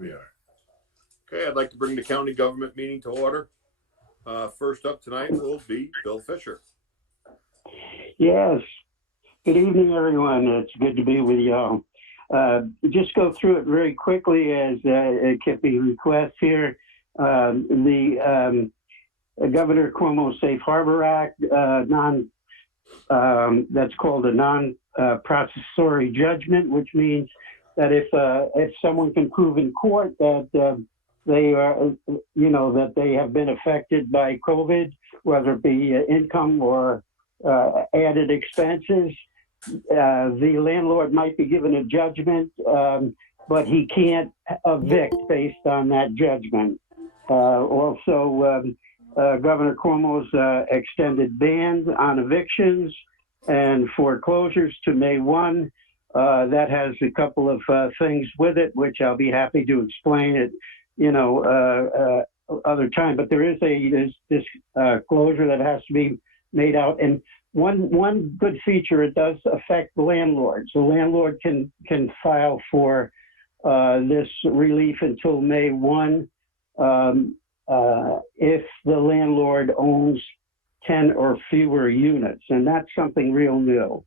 We are. Okay, I'd like to bring the county government meeting to order. First up tonight will be Bill Fisher. Yes. Good evening, everyone. It's good to be with y'all. Just go through it very quickly as Kippy requests here. The Governor Cuomo Safe Harbor Act, that's called a non-processory judgment, which means that if someone can prove in court that they are, that they have been affected by COVID, whether it be income or added expenses, the landlord might be given a judgment, but he can't evict based on that judgment. Also, Governor Cuomo's extended ban on evictions and foreclosures to May 1. That has a couple of things with it, which I'll be happy to explain at, other time. But there is this closure that has to be made out. And one good feature, it does affect the landlords. The landlord can file for this relief until May 1 if the landlord owns 10 or fewer units, and that's something real new.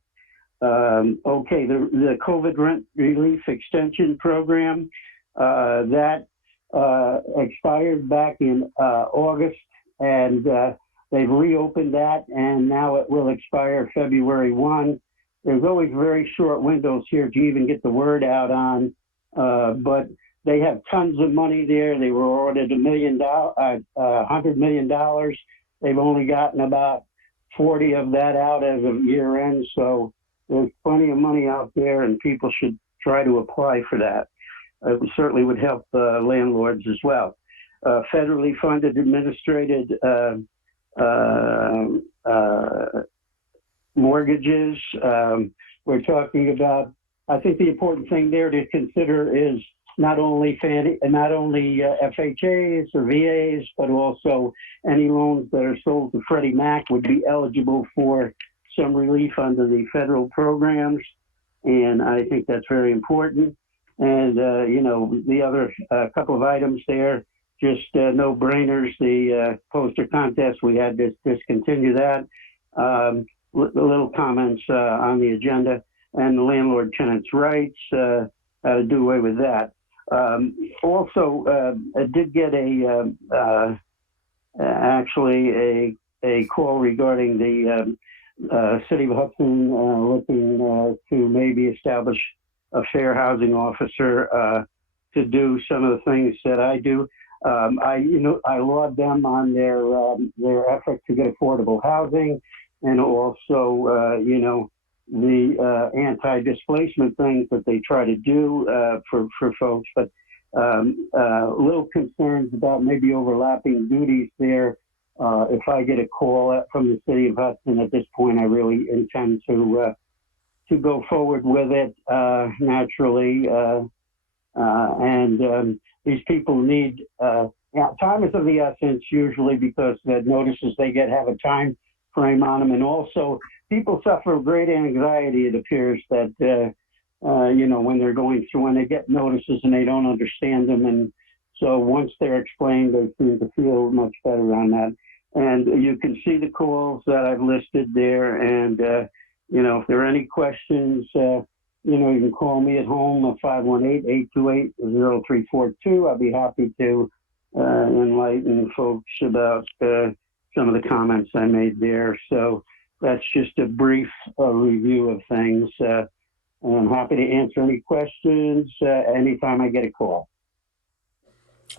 Okay, the COVID rent relief extension program, that expired back in August, and they've reopened that, and now it will expire February 1. There's always very short windows here to even get the word out on, but they have tons of money there. They were ordered $100 million. They've only gotten about 40 of that out as of year end, so there's plenty of money out there, and people should try to apply for that. It certainly would help landlords as well. Federally funded administrated mortgages. We're talking about, I think the important thing there to consider is not only FHAs or VAs, but also any loans that are sold to Freddie Mac would be eligible for some relief under the federal programs. And I think that's very important. And, the other couple of items there, just no-brainers. The poster contest, we had to discontinue that. Little comments on the agenda, and the landlord-tenant's rights, how to do away with that. Also, I did get actually a call regarding the City of Hudson looking to maybe establish a fair housing officer to do some of the things that I do. I laud them on their effort to get affordable housing, and also, the anti-displacement things that they try to do for folks. But little concerns about maybe overlapping duties there. If I get a call from the City of Hudson at this point, I really intend to go forward with it naturally. And these people need time is of the essence usually, because the notices they get have a time frame on them, and also people suffer great anxiety. It appears that when they're going through, when they get notices and they don't understand them, and so once they're explained, they seem to feel much better on that. And you can see the calls that I've listed there, and if there are any questions, you can call me at home at 518-828-0342. I'll be happy to enlighten folks about some of the comments I made there. So that's just a brief review of things. I'm happy to answer any questions anytime I get a call.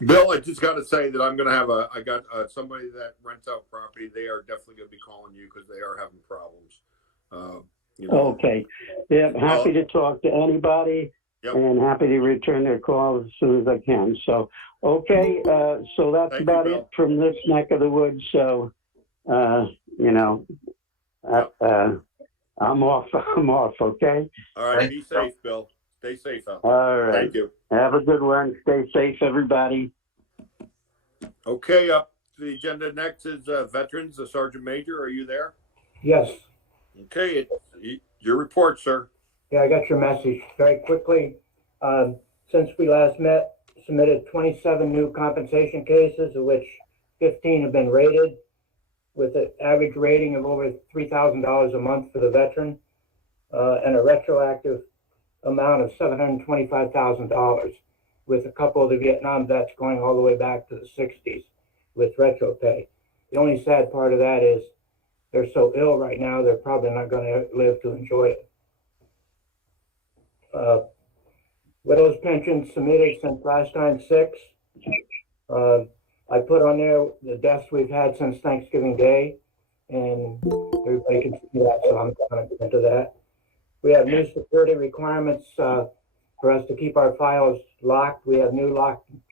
Bill, I just got to say that I'm going to have I got somebody that rents out property. They are definitely going to be calling you because they are having problems. Okay. Yeah, happy to talk to anybody. Yep. And happy to return their call as soon as I can. So, okay. So that's Thank about you, it from this neck of the woods. So, I'm off. Okay. All right. Be safe, Bill. Stay safe out there. All right. Thank you. Have a good one. Stay safe, everybody. Okay. Up to the agenda next is veterans. The Sergeant Major. Are you there? Yes. Okay. Your report, sir. Yeah, I got your message very quickly. Since we last met, submitted 27 new compensation cases, of which 15 have been rated, with an average rating of over $3,000 a month for the veteran, and a retroactive amount of $725,000, with a couple of the Vietnam vets going all the way back to the 60s with retro pay. The only sad part of that is they're so ill right now, they're probably not going to live to enjoy it. Widows pensions submitted since last time, 6. I put on there the deaths we've had since Thanksgiving Day, and everybody can see that, so I'm not going to get into that. We have new security requirements for us to keep our files locked. We have new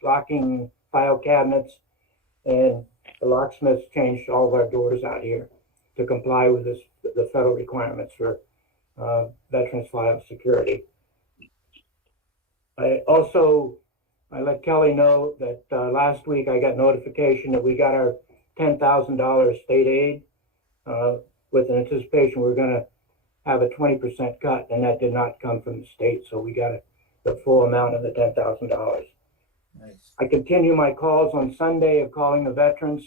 locking file cabinets, and the locksmiths changed all of our doors out here to comply with the federal requirements for veterans file security. I let Kelly know that last week I got notification that we got our $10,000 state aid with an anticipation we're going to have a 20% cut, and that did not come from the state, so we got the full amount of the $10,000. Nice. I continue my calls on Sunday of calling the veterans,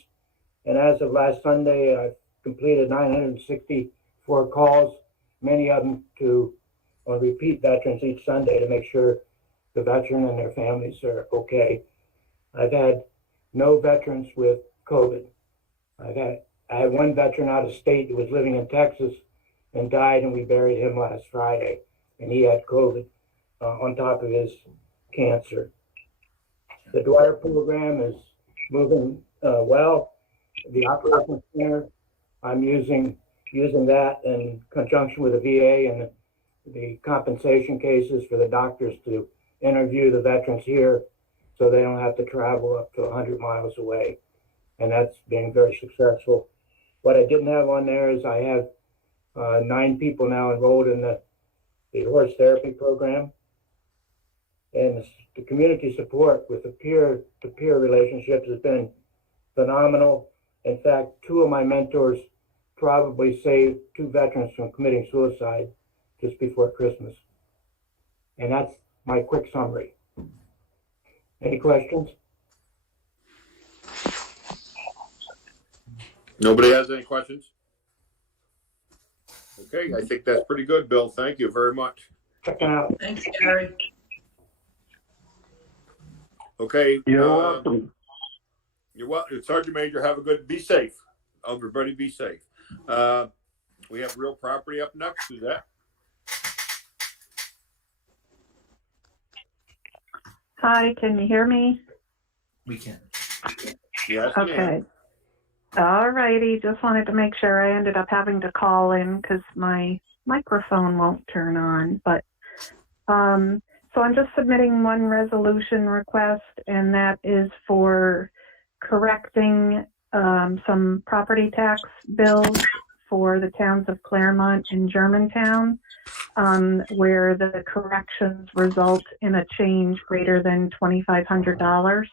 and as of last Sunday, I've completed 964 calls, many of them on repeat veterans each Sunday to make sure the veteran and their families are okay. I've had no veterans with COVID. I had one veteran out of state who was living in Texas and died, and we buried him last Friday, and he had COVID on top of his cancer. The Dwyer program is moving well. The operations center, I'm using that in conjunction with the VA and the compensation cases for the doctors to interview the veterans here so they don't have to travel up to 100 miles away. And that's been very successful. What I didn't have on there is I have 9 people now enrolled in the horse therapy program. And the community support with the peer-to-peer relationships has been phenomenal. In fact, 2 of my mentors probably saved 2 veterans from committing suicide just before Christmas. And that's my quick summary. Any questions? Nobody has any questions? Okay, I think that's pretty good, Bill. Thank you very much. Checking out. Thanks, Gary. Okay. You're welcome. You're welcome. Sergeant Major, be safe. Everybody be safe. We have real property up next. Who's that? Hi, can you hear me? We can. Yes. Okay. Ma'am. All righty. Just wanted to make sure. I ended up having to call in because my microphone won't turn on. But so I'm just submitting one resolution request, and that is for correcting some property tax bills for the towns of Claremont and Germantown, where the corrections result in a change greater than $2,500.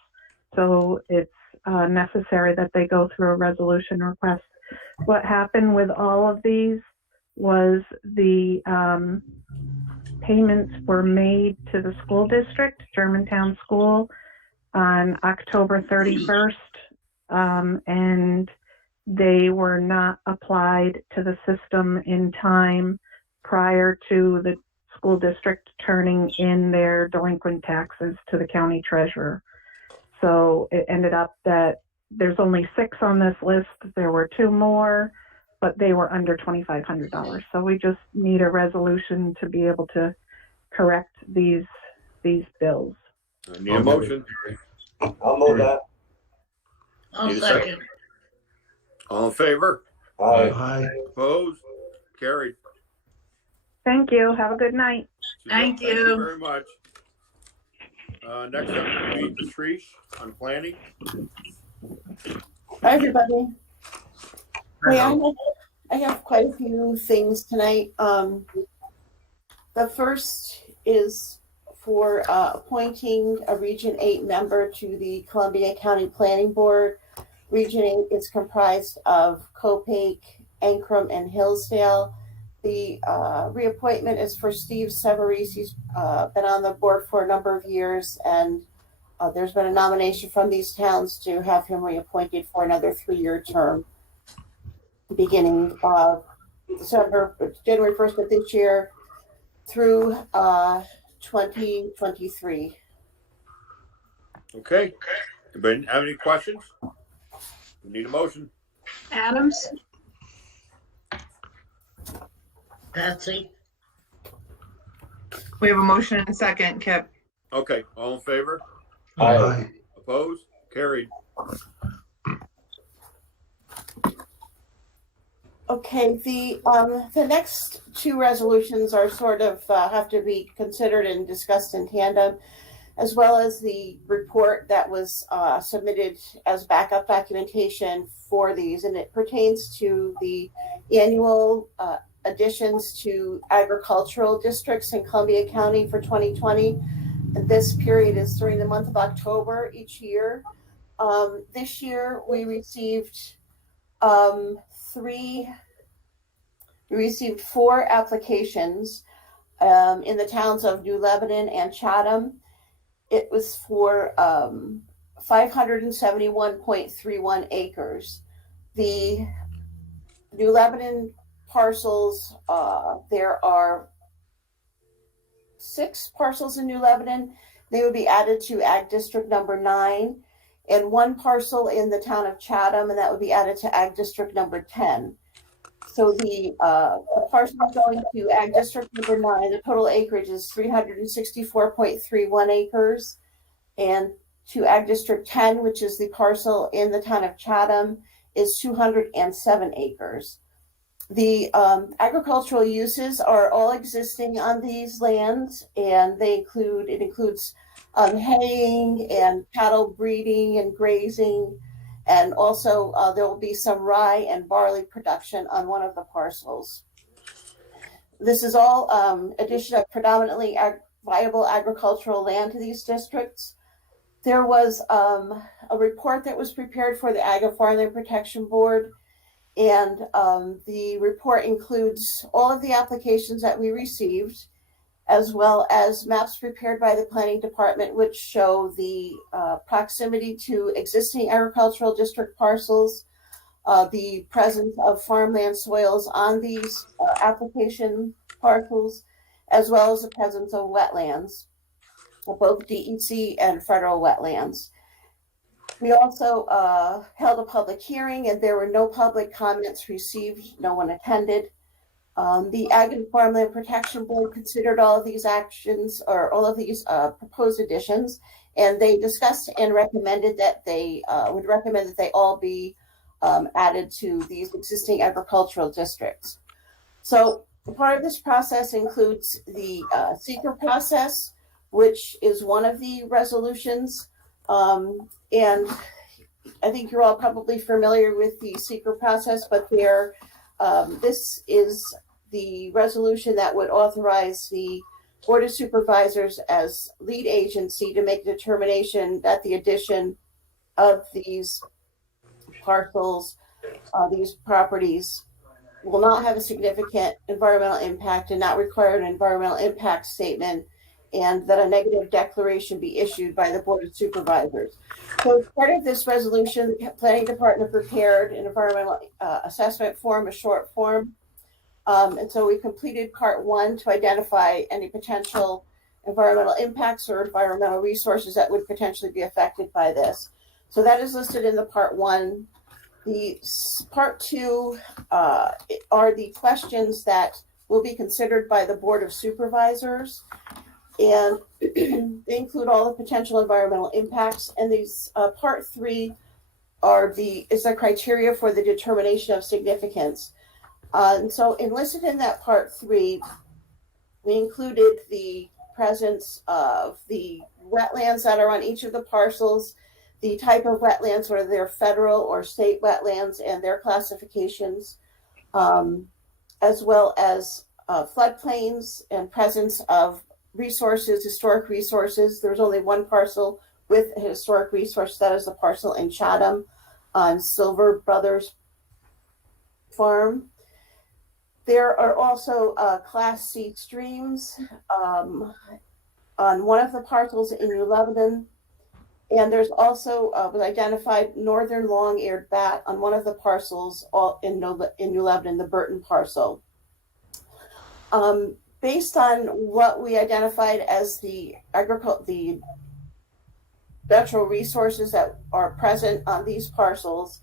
So it's necessary that they go through a resolution request. What happened with all of these was the payments were made to the school district, Germantown School, on October 31st, and they were not applied to the system in time prior to the school district turning in their delinquent taxes to the county treasurer. So it ended up that there's only 6 on this list. There were 2 more, but they were under $2,500. So we just need a resolution to be able to correct these bills. I need a motion. I'll move that. I'll Need a second. second. All in favor? Aye. Opposed? Carried. Thank you. Have a good night. Thank Thank you. you very much. Next up will be Patrice on planning. Hi, everybody. Hey, I have quite a few things tonight. The first is for appointing a Region 8 member to the Columbia County Planning Board. Region 8 is comprised of Copake, Ancrum, and Hillsdale. The reappointment is for Steve Severese. He's been on the board for a number of years, and there's been a nomination from these towns to have him reappointed for another 3-year term, beginning January 1st of this year through 2023. Okay. Anybody have any questions? We need a motion. Adams, Patsy? We have a motion and a second, Kip. Okay. All in favor? Aye. Opposed? Carried. Okay, the next two resolutions are sort of have to be considered and discussed in tandem, as well as the report that was submitted as backup documentation for these, and it pertains to the annual additions to agricultural districts in Columbia County for 2020. This period is during the month of October each year. This year we received 4 applications in the towns of New Lebanon and Chatham. It was for 571.31 acres. The New Lebanon parcels, there are 6 parcels in New Lebanon. They would be added to Ag District number 9, and 1 parcel in the town of Chatham, and that would be added to Ag District number 10. So the parcel going to Ag District number 9, the total acreage is 364.31 acres, and to Ag District 10, which is the parcel in the town of Chatham, is 207 acres. The agricultural uses are all existing on these lands, and it includes haying and cattle breeding and grazing, and also there will be some rye and barley production on one of the parcels. This is all addition of predominantly viable agricultural land to these districts. There was a report that was prepared for the Ag and Farmland Protection Board, and the report includes all of the applications that we received, as well as maps prepared by the Planning Department, which show the proximity to existing agricultural district parcels, the presence of farmland soils on these application parcels, as well as the presence of wetlands, both DEC and federal wetlands. We also held a public hearing, and there were no public comments received. No one attended. The Ag and Farmland Protection Board considered all of these actions, or all of these proposed additions, and they discussed and recommended that they would recommend that they all be added to these existing agricultural districts. So part of this process includes the seeker process, which is one of the resolutions. And I think you're all probably familiar with the seeker process, but this is the resolution that would authorize the Board of Supervisors as lead agency to make a determination that the addition of these parcels, these properties, will not have a significant environmental impact and not require an environmental impact statement, and that a negative declaration be issued by the Board of Supervisors. So as part of this resolution, the Planning Department prepared an environmental assessment form, a short form. And so we completed part 1 to identify any potential environmental impacts or environmental resources that would potentially be affected by this. So that is listed in the part 1. The part 2 are the questions that will be considered by the Board of Supervisors. And they include all the potential environmental impacts. And these part 3 is the criteria for the determination of significance. And so enlisted in that part 3, we included the presence of the wetlands that are on each of the parcels, the type of wetlands, whether they're federal or state wetlands, and their classifications, as well as floodplains and presence of resources, historic resources. There's only one parcel with a historic resource. That is the parcel in Chatham on Silver Brothers Farm. There are also Class C streams on one of the parcels in New Lebanon. And there's also was identified northern long-eared bat on one of the parcels all in New Lebanon, the Burton parcel. Based on what we identified as the natural resources that are present on these parcels,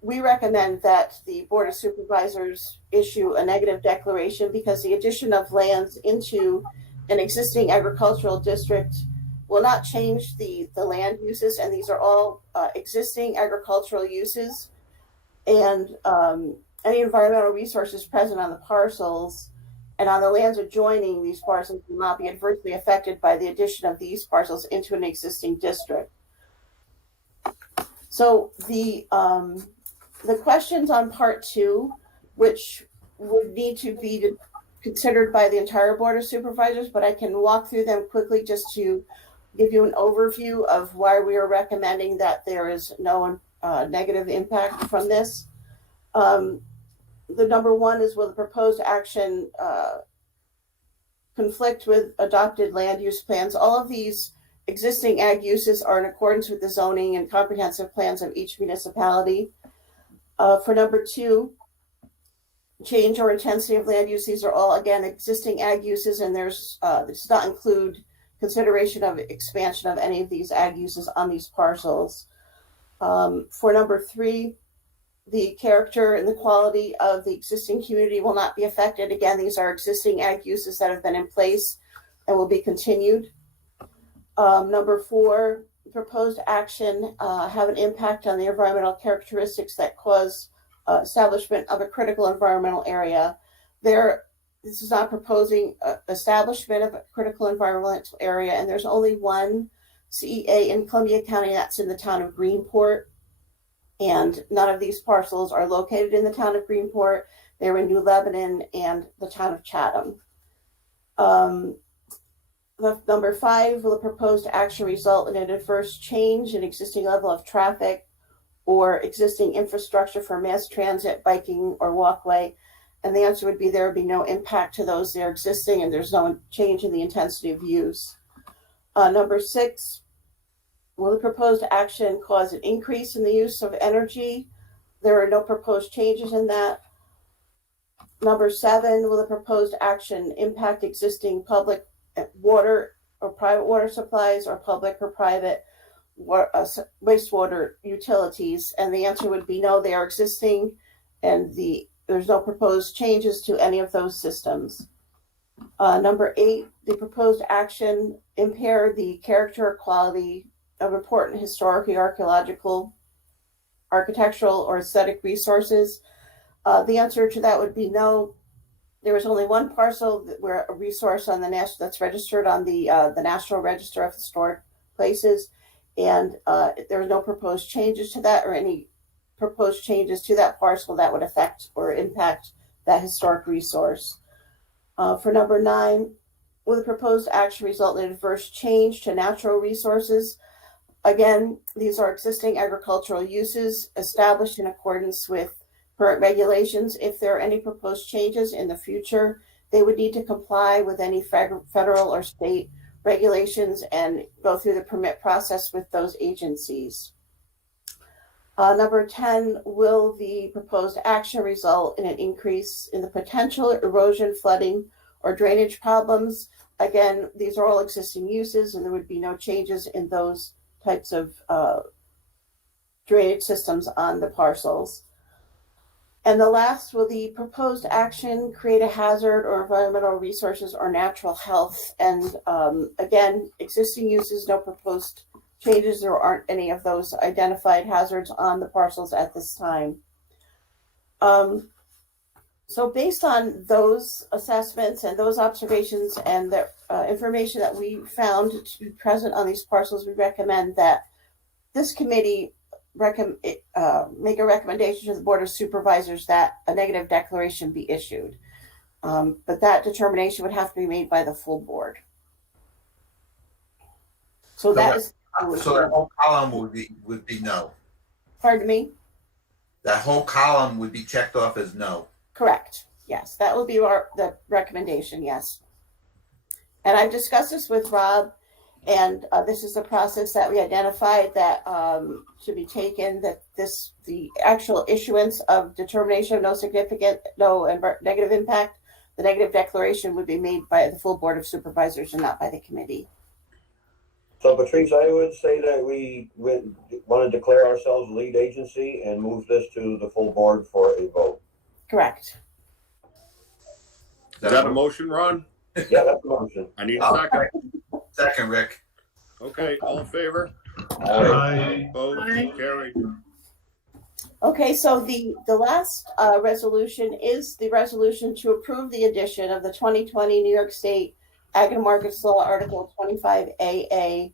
we recommend that the Board of Supervisors issue a negative declaration because the addition of lands into an existing agricultural district will not change the land uses, and these are all existing agricultural uses, and any environmental resources present on the parcels and on the lands adjoining these parcels will not be adversely affected by the addition of these parcels into an existing district. So the questions on part 2, which would need to be considered by the entire Board of Supervisors, but I can walk through them quickly just to give you an overview of why we are recommending that there is no negative impact from this. The number 1 is, will the proposed action conflict with adopted land use plans? All of these existing ag uses are in accordance with the zoning and comprehensive plans of each municipality. For number 2, change or intensity of land use. These are all, again, existing ag uses, and this does not include consideration of expansion of any of these ag uses on these parcels. For number 3, the character and the quality of the existing community will not be affected. Again, these are existing ag uses that have been in place and will be continued. Number 4, proposed action have an impact on the environmental characteristics that cause establishment of a critical environmental area. This is not proposing establishment of a critical environmental area, and there's only one CEA in Columbia County, that's in the town of Greenport. And none of these parcels are located in the town of Greenport. They're in New Lebanon and the town of Chatham. Number 5, will the proposed action result in an adverse change in existing level of traffic or existing infrastructure for mass transit, biking, or walkway? And the answer would be there would be no impact to those that are existing, and there's no change in the intensity of use. Number 6, will the proposed action cause an increase in the use of energy? There are no proposed changes in that. Number 7, will the proposed action impact existing public water or private water supplies or public or private wastewater utilities? And the answer would be no, they are existing, and there's no proposed changes to any of those systems. Number 8, the proposed action impair the character or quality of important historically, archaeological, architectural, or aesthetic resources. The answer to that would be no. There was only one parcel where a resource on the national that's registered on the National Register of Historic Places, and there are no proposed changes to that or any proposed changes to that parcel that would affect or impact that historic resource. For number 9, will the proposed action result in adverse change to natural resources? Again, these are existing agricultural uses established in accordance with current regulations. If there are any proposed changes in the future, they would need to comply with any federal or state regulations and go through the permit process with those agencies. Number 10, will the proposed action result in an increase in the potential erosion, flooding, or drainage problems? Again, these are all existing uses, and there would be no changes in those types of drainage systems on the parcels. And the last, will the proposed action create a hazard or environmental resources or natural health? And again, existing uses, no proposed changes. There aren't any of those identified hazards on the parcels at this time. So based on those assessments and those observations and the information that we found to be present on these parcels, we recommend that this committee make a recommendation to the Board of Supervisors that a negative declaration be issued. But that determination would have to be made by the full board. So that whole column would be no. Pardon me? That whole column would be checked off as no. Correct. Yes, that would be the recommendation. Yes. And I've discussed this with Rob, And this is the process that we identified that should be taken, that the actual issuance of determination of no negative impact, the negative declaration would be made by the full Board of Supervisors and not by the committee. So Patrice, I would say that we want to declare ourselves lead agency and move this to the full board for a vote. Correct. Is that a motion, Ron? Yeah, that's the motion. I need a second. Second, Rick. Okay, all in favor? Aye. Opposed? Aye. Carried. Okay, so the last resolution is the resolution to approve the addition of the 2020 New York State Ag and Markets Law Article 25AA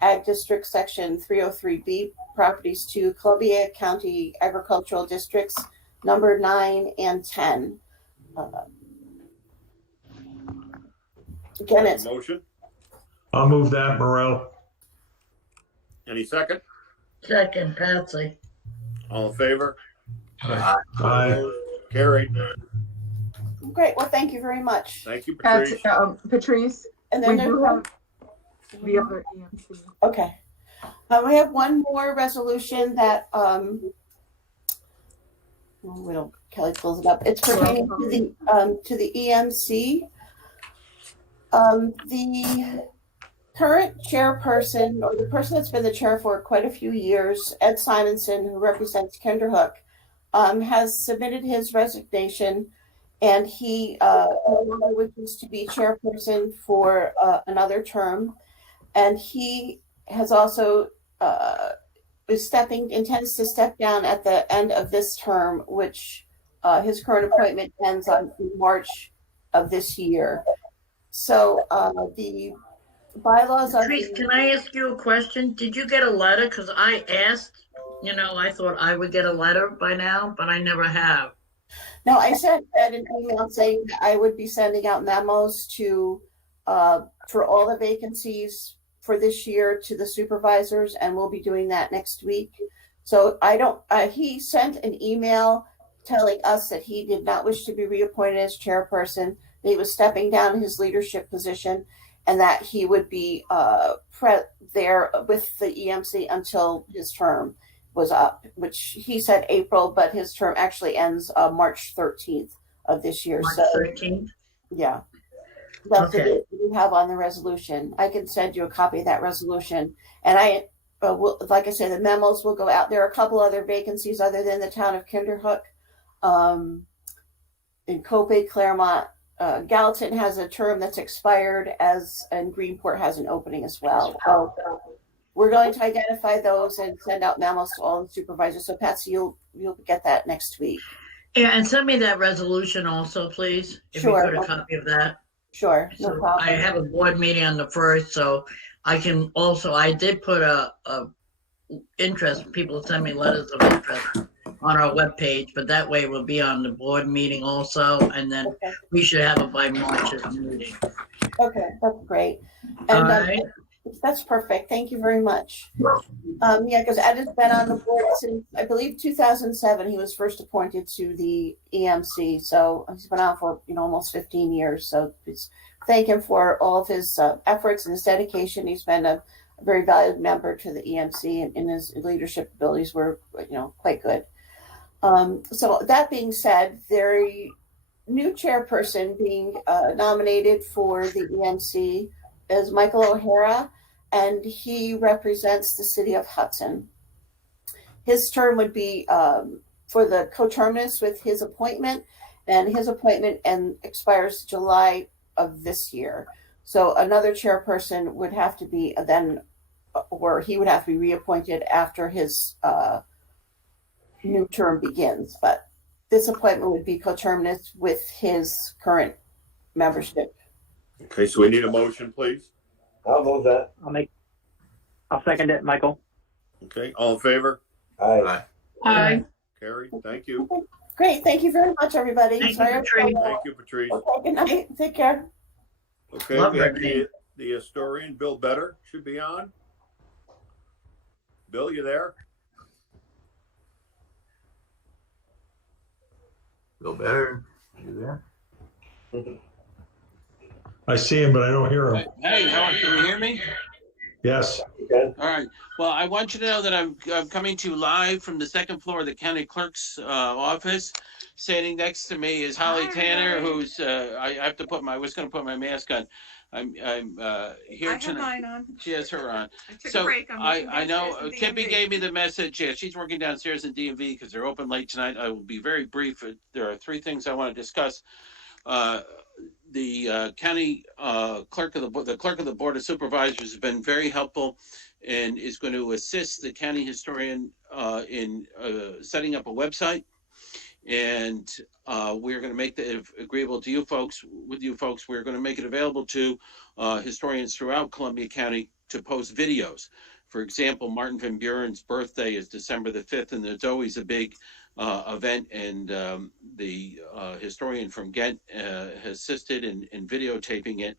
Ag District Section 303B properties to Columbia County Agricultural Districts number 9 and 10. Again, it's Motion. I'll move that, Morel. Any second? Second, Patsy. All in favor? Aye. Opposed? Carried. great. Well, thank you very much. Thank you, Patrice. Patrice, And we then do there's have the other EMC. okay. We have one more resolution that Kelly pulls it up. It's pertaining to the EMC. The current chairperson, or the person that's been the chair for quite a few years, Ed Simonson, who represents Kinderhook, has submitted his resignation, and he no longer wishes to be chairperson for another term. And he has also intends to step down at the end of this term, which his current appointment ends on March of this year. So the bylaws of Patrice, can I ask you a question? Did you get a letter? Because I asked, I thought I would get a letter by now, but I never have. No, I sent Ed an email saying that I would be sending out memos to for all the vacancies for this year to the supervisors, and we'll be doing that next week. So he sent an email telling us that he did not wish to be reappointed as chairperson, that he was stepping down his leadership position, and that he would be there with the EMC until his term was up, which he said April, but his term actually ends March 13th of this year. March 13th? Yeah. That's Okay. what you have on the resolution. I can send you a copy of that resolution. And like I said, the memos will go out. There are a couple other vacancies other than the town of Kinderhook. In Copiague, Claremont, Gallatin has a term that's expired, and Greenport has an opening as well. So we're going to identify those and send out memos to all the supervisors. So Patsy, you'll get that next week. Yeah, and send me that resolution also, please. If Sure. you could, a copy of that. Sure, no So problem. I have a board meeting on the 1st, so I can also, I did put a interest, people send me letters of interest on our webpage, but that way we'll be on the board meeting also, and then Okay. we should have it by March's meeting. Okay, that's great. All And right. that's perfect. Thank you very much. Yeah, because Ed has been on the board since, I believe, 2007. He was first appointed to the EMC. So he's been on for, almost 15 years. So thank him for all of his efforts and his dedication. He's been a very valued member to the EMC, and his leadership abilities were, quite good. So that being said, the new chairperson being nominated for the EMC is Michael O'Hara, and he represents the city of Hudson. His term would be for the coterminous with his appointment, and his appointment expires July of this year. So another chairperson would have to be or he would have to be reappointed after his new term begins. But this appointment would be coterminous with his current membership. Okay, so we need a motion, please. I'll move that. I'll second it, Michael. Okay, all in favor? Aye. Aye. Carried. Thank you. Great. Thank you very much, everybody. Thank you, Sorry, Patrice. Thank you, Patrice. Okay, good night. Take care. Okay, Love we have it. the historian, Bill Better, should be on. Bill, you there? Feel better. You there? Uh, I see him, but I don't hear him. Hey, Howard, can you hear me? Yes. Ken? All right. Well, I want you to know that I'm coming to you live from the second floor of the county clerk's office. Standing next to me is Holly Tanner, who's I have to put my I was going to put my mask on. I'm here I have tonight. mine on. She has her on. I took So a break. I'm I working know downstairs in Kippy DMV. gave me the message. Yeah, she's working downstairs in DMV because they're open late tonight. I will be very brief. There are three things I want to discuss. The county clerk of the board of supervisors has been very helpful and is going to assist the county historian in setting up a website. And we're going to make that agreeable to you folks. With you folks, we're going to make it available to historians throughout Columbia County to post videos. For example, Martin Van Buren's birthday is December the 5th, and there's always a big event, and the historian from Ghent has assisted in videotaping it,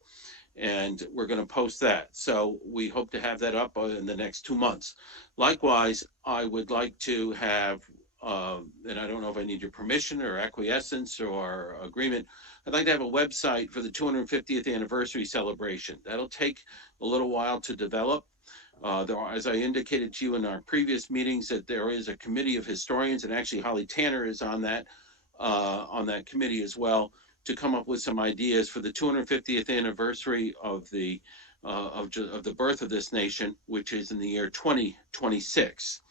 and we're going to post that. So we hope to have that up in the next 2 months. Likewise, I would like to have, and I don't know if I need your permission or acquiescence or agreement, I'd like to have a website for the 250th anniversary celebration. That'll take a little while to develop. As I indicated to you in our previous meetings, that there is a committee of historians, and actually Holly Tanner is on that committee as well, to come up with some ideas for the 250th anniversary of the birth of this nation, which is in the year 2026.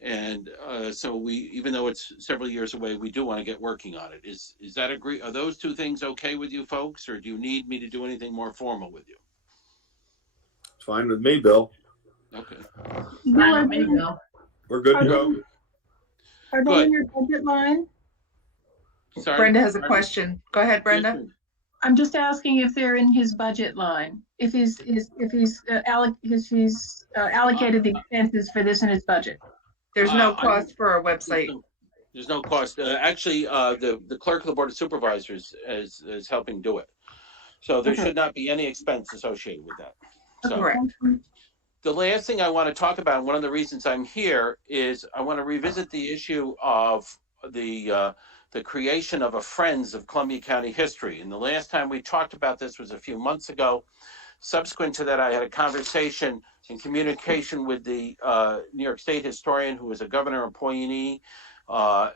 And so even though it's several years away, we do want to get working on it. Is that agree? Are those two things okay with you folks, or do you need me to do anything more formal with you? It's fine with me, Bill. Okay. Fine with me, Bill. We're good to go. Are they in your budget line? Sorry, Brenda has a question. Go ahead, Brenda. I'm just asking if they're in his budget line, if he's allocated the expenses for this in his budget. There's no cost for our website. There's no cost. Actually, the clerk of the board of supervisors is helping do it. So there should not be any expense associated with that. So, Correct. the last thing I want to talk about, and one of the reasons I'm here, is I want to revisit the issue of the creation of a Friends of Columbia County History. And the last time we talked about this was a few months ago. Subsequent to that, I had a conversation in communication with the New York State historian, who is a governor appointee.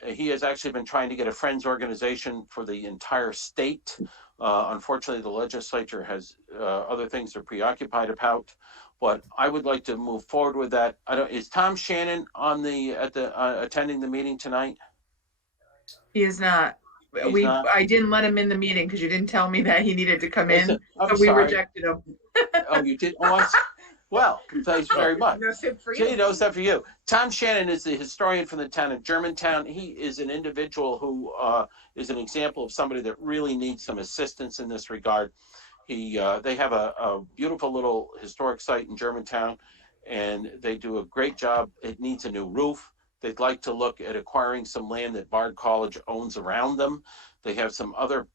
He has actually been trying to get a Friends organization for the entire state. Unfortunately, the legislature has other things they're preoccupied about. But I would like to move forward with that. Is Tom Shannon attending the meeting tonight? He is not. I didn't let him in the meeting because you didn't tell me that he needed to come in, I'm so we sorry. rejected him. Oh, you did? Oh, well, thanks very much. No sip for Jay you. knows that for you. Tom Shannon is the historian from the town of Germantown. He is an individual who is an example of somebody that really needs some assistance in this regard. They have a beautiful little historic site in Germantown, and they do a great job. It needs a new roof. They'd like to look at acquiring some land that Bard College owns around them. They have some other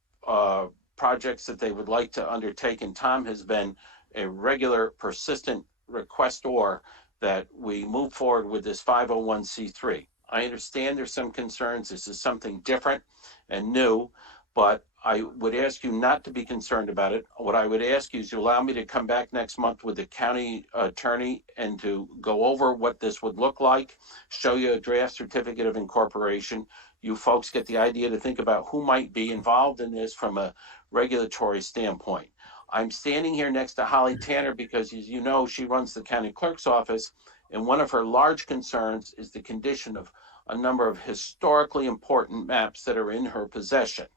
projects that they would like to undertake, and Tom has been a regular, persistent requestor that we move forward with this 501c3. I understand there's some concerns. This is something different and new, but I would ask you not to be concerned about it. What I would ask you is you allow me to come back next month with the county attorney and to go over what this would look like, show you a draft certificate of incorporation. You folks get the idea to think about who might be involved in this from a regulatory standpoint. I'm standing here next to Holly Tanner because, as you know, she runs the county clerk's office, and one of her large concerns is the condition of a number of historically important maps that are in her possession.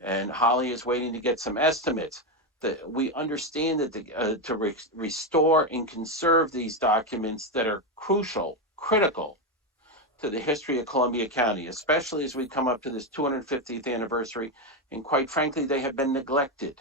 And Holly is waiting to get some estimates. That we understand that to restore and conserve these documents that are critical to the history of Columbia County, especially as we come up to this 250th anniversary, and quite frankly, they have been neglected.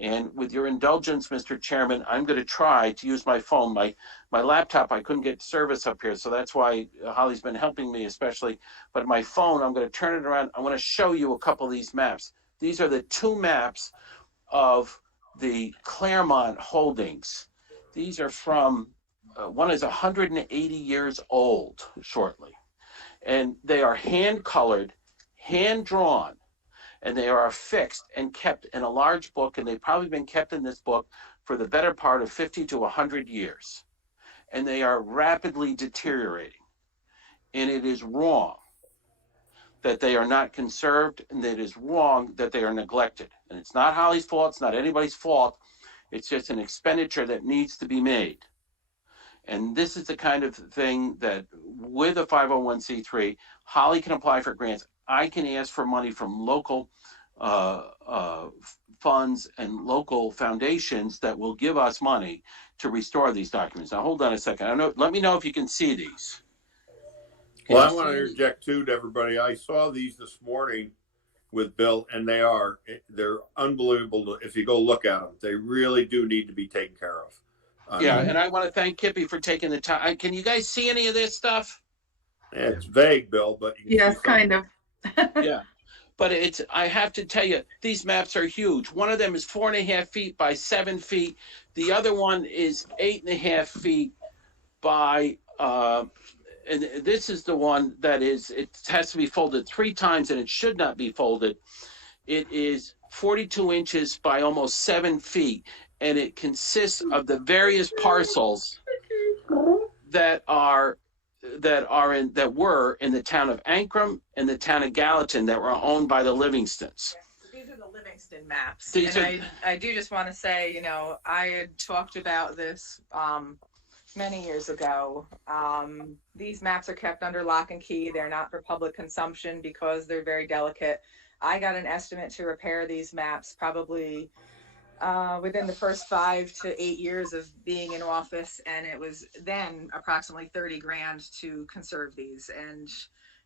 And with your indulgence, Mr. Chairman, I'm going to try to use my phone. My laptop, I couldn't get service up here, so that's why Holly's been helping me especially. But my phone, I'm going to turn it around. I want to show you a couple of these maps. These are the two maps of the Claremont holdings. These are from, one is 180 years old shortly. And they are hand-colored, hand-drawn. and they are fixed and kept in a large book, and they've probably been kept in this book for the better part of 50 to 100 years. And they are rapidly deteriorating. And it is wrong that they are not conserved, and it is wrong that they are neglected. And it's not Holly's fault, it's not anybody's fault. It's just an expenditure that needs to be made. And this is the kind of thing that with a 501c3, Holly can apply for grants. I can ask for money from local funds and local foundations that will give us money to restore these documents. Now, hold on a second. Let me know if you can see these. Well, I want to interject too to everybody. I saw these this morning with Bill, and they're unbelievable. If you go look at them, they really do need to be taken care of. Yeah, and I want to thank Kippy for taking the time. Can you guys see any of this stuff? It's vague, Bill, but Yes, kind of. Yeah, but I have to tell you, these maps are huge. One of them is 4.5 feet by 7 feet. The other one is 8.5 feet by, and this is the one that it has to be folded 3 times, and it should not be folded. It is 42 inches by almost 7 feet, and it consists of the various parcels that were in the town of Ancram and the town of Gallatin that were owned by the Livingstons. These are the Livingston Maps. These I do just want to say, I had talked about this many years ago. These maps are kept under lock and key. They're not for public consumption because they're very delicate. I got an estimate to repair these maps probably within the first 5 to 8 years of being in office, and it was then approximately 30 grand to conserve these. And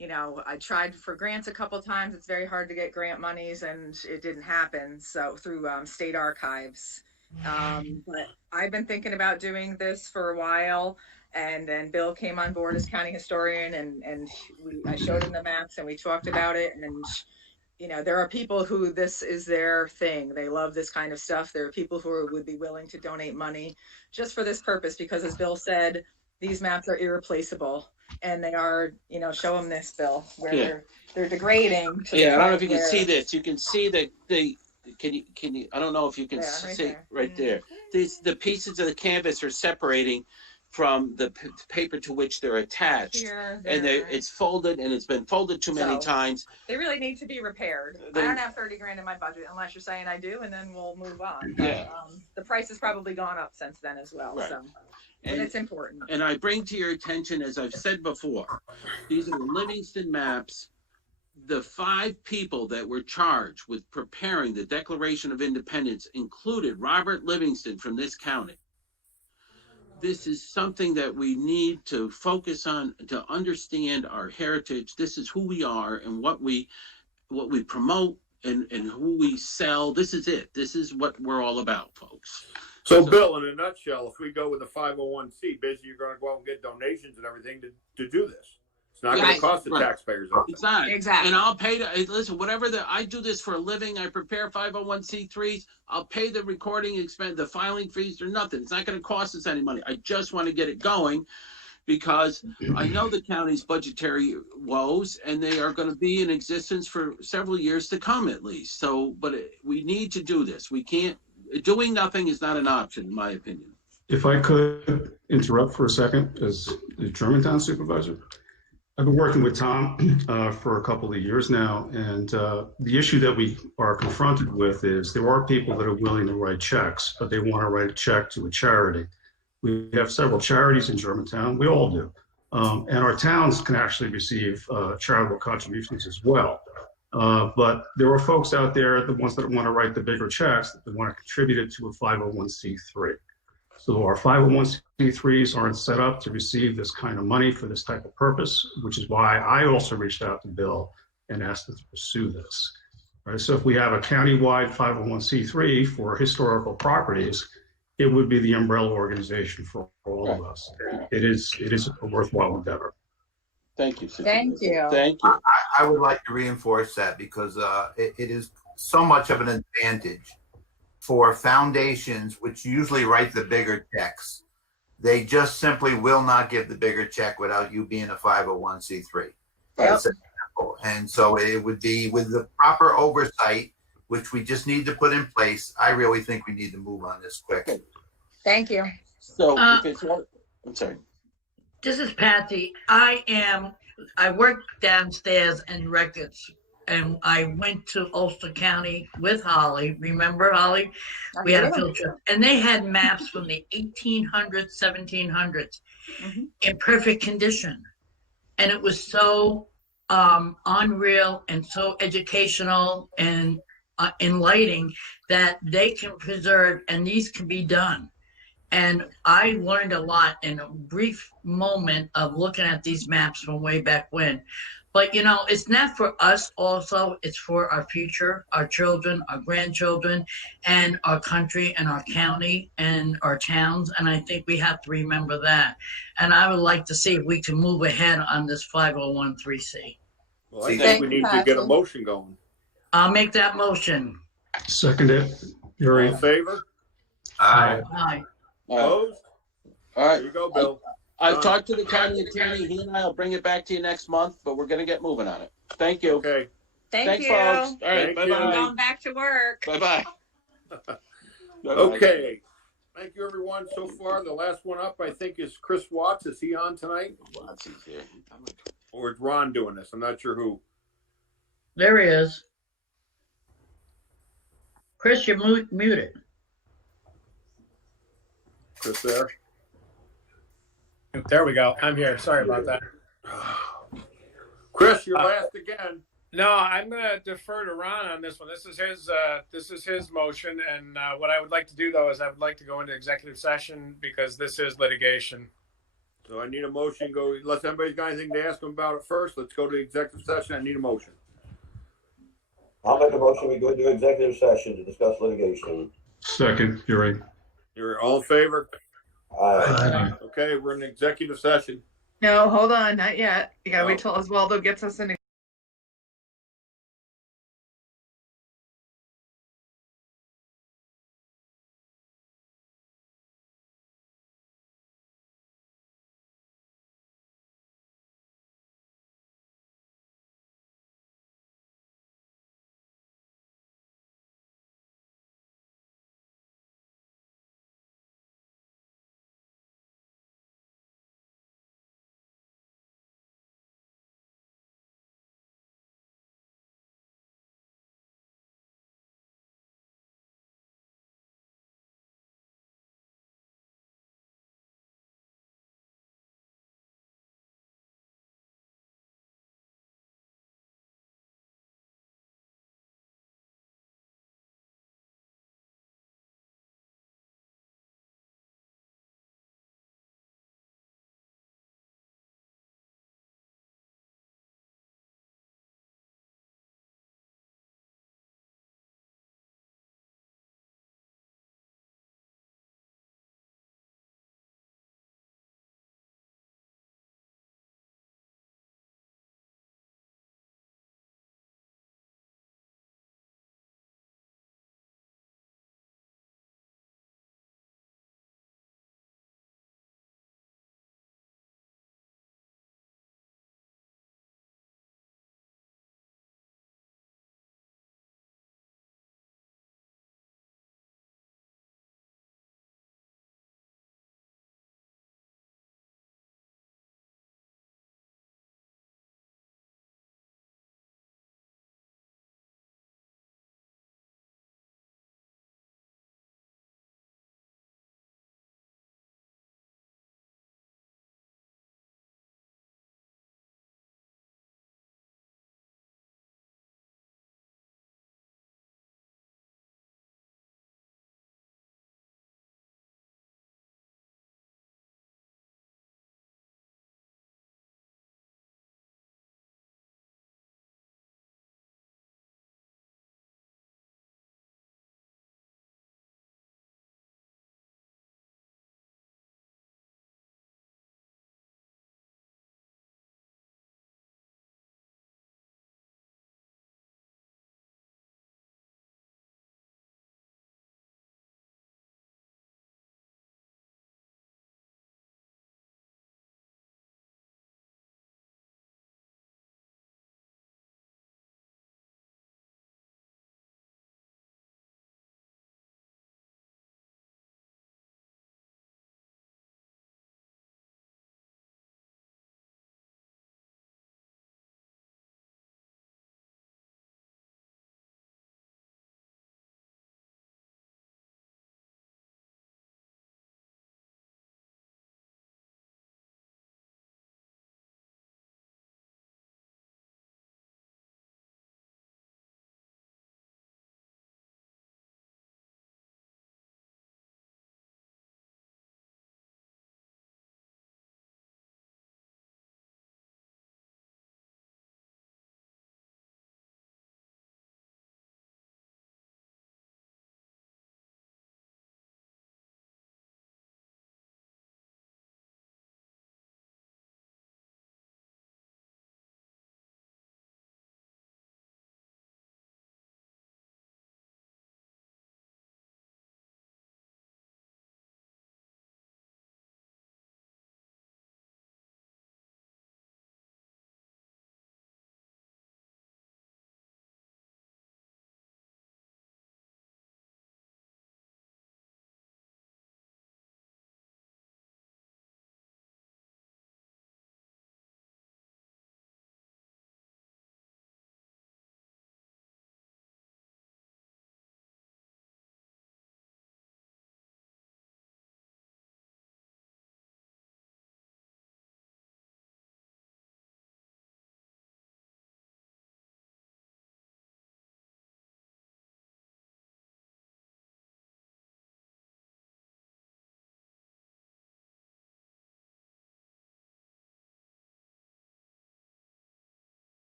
I tried for grants a couple times. It's very hard to get grant monies, and it didn't happen. So through state archives, but I've been thinking about doing this for a while. And then Bill came on board as county historian, and I showed him the maps, and we talked about it. And there are people who this is their thing. They love this kind of stuff. There are people who would be willing to donate money just for this purpose, because as Bill said, these maps are irreplaceable, and they are, show them this, Bill, where they're degrading. I don't know if you can see this. You can see can you, I don't know if you can see right there. The pieces of the canvas are separating from the paper to which they're attached, and it's folded, and it's been folded too many times. They really need to be repaired. I don't have 30 grand in my budget, unless you're saying I do, and then we'll move on. Yeah. But, the price has probably gone up since then as well. Right. So, and it's important. And I bring to your attention, as I've said before, these are Livingston Maps. The 5 people that were charged with preparing the Declaration of Independence included Robert Livingston from this county. This is something that we need to focus on to understand our heritage. This is who we are and what we promote and who we sell. This is it. This is what we're all about, folks. So Bill, in a nutshell, if we go with the 501c, basically you're going to go out and get donations and everything to do this. It's not going to cost the taxpayers anything. It's not. Exactly. And I'll pay listen, whatever I do this for a living. I prepare 501c3s. I'll pay the recording expense, the filing fees, or nothing. It's not going to cost us any money. I just want to get it going because I know the county's budgetary woes, and they are going to be in existence for several years to come at least. So, but we need to do this. We can't, doing nothing is not an option, in my opinion. If I could interrupt for a second as the Germantown supervisor. I've been working with Tom for a couple of years now, and the issue that we are confronted with is there are people that are willing to write checks, but they want to write a check to a charity. We have several charities in Germantown. We all do. And our towns can actually receive charitable contributions as well. But there are folks out there, the ones that want to write the bigger checks, that want to contribute it to a 501c3. So our 501c3s aren't set up to receive this kind of money for this type of purpose, which is why I also reached out to Bill and asked him to pursue this. Right? So if we have a countywide 501c3 for historical properties, it would be the umbrella organization for all of us. It is a worthwhile endeavor. Thank you, sir. Thank you. Thank you. I would like to reinforce that because it is so much of an advantage for foundations, which usually write the bigger checks. They just simply will not give the bigger check without you being a 501c3. Yep. critical. And so it would be with the proper oversight, which we just need to put in place. I really think we need to move on this quick. Thank you. So if it's one, I'm sorry. This is Patsy. I work downstairs in records, and I went to Ulster County with Holly. Remember, Holly? We had a field trip, and they had maps from the 1800s, 1700s in perfect condition. And it was so unreal and so educational and enlightening that they can preserve, and these can be done. And I learned a lot in a brief moment of looking at these maps from way back when. But, you know, it's not for us also, it's for our future, our children, our grandchildren, and our country and our county and our towns. And I think we have to remember that. And I would like to see if we can move ahead on this 5013C. Well, I think we need to get a motion going. I'll make that motion. Second it. All in favor? Aye. Aye. Opposed? All right. There you go, Bill. I've talked to the county attorney. He and I will bring it back to you next month, but we're going to get moving on it. Thank you. Okay. Thanks, folks. All right. Thank Bye you. I'm bye. going back to work. Bye bye. Okay. Thank you, everyone. So far, the last one up, I think, is Chris Watts. Is he on tonight? Watts is here. Or is Ron doing this? I'm not sure who. There he is. Chris, you're muted. Chris there? There we go. I'm here. Sorry about that. Chris, you're last again. No, I'm going to defer to Ron on this one. This is his motion, and what I would like to do though is I would like to go into executive session because this is litigation. So I need a motion. Go unless anybody's got anything to ask him about it first. Let's go to executive session. I need a motion. I'll make a motion. We go into executive session to discuss litigation. Second, Fury. You're all in favor? Aye. Okay, we're in executive session. No, hold on, not yet. You gotta Oh. wait till Oswaldo gets us in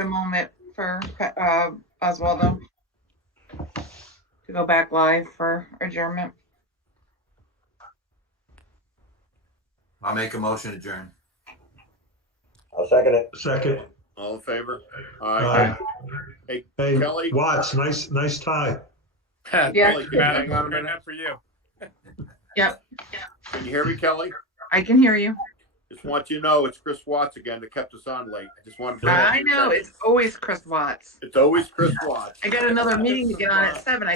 a moment for Oswaldo to go back live for adjournment. I'll make a motion to adjourn. I'll second it. Second. All in favor? Aye. Hey, Hey, Kelly. Watts, nice tie. Yeah. Kelly, can you Matt, hang on a I'm minute? that for you. Yep, Can you hear me, Kelly? I can hear you. Just want you to know it's Chris Watts again that kept us on late. I just wanted to. I know, it's always Chris Watts. It's always Chris Watts. I got another meeting to get on at 7. I